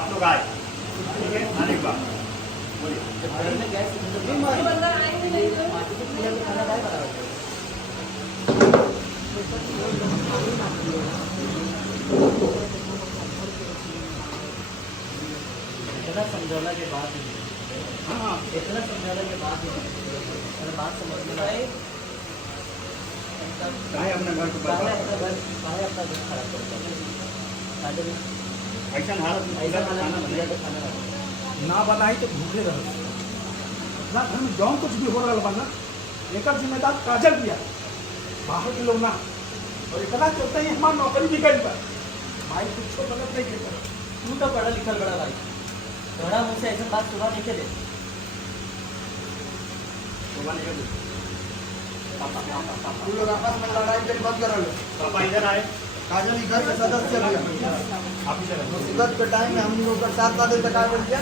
आप लोग आए, ठीक है, आने के बाद इतना समझौला के बाद हाँ इतना समझौला के बाद बात समझ में आए चाहे अपने घर को अपना बर्बाद घर खराब करता ऐसा हालत में ऐसा खाना खाना बनाया ना बनाई तो भूखे रह ना घर में जौन कुछ भी हो रहा बना एक जिम्मेदार काजल दिया बाहर के लोग ना और इतना चलते ही हमारी नौकरी भी गई पर भाई कुछ गलत नहीं किया तू तो पढ़ा लिखल बड़ा भाई बड़ा मुझसे ऐसा बात सुबह नहीं के दे तू लोग आपस में लड़ाई करी बंद करा लो। पापा इधर आए, काजल ही घर के सदस्य भी है। आप इधर आए। मुसीबत के टाइम में हम लोग का साथ ना दे तक आ गया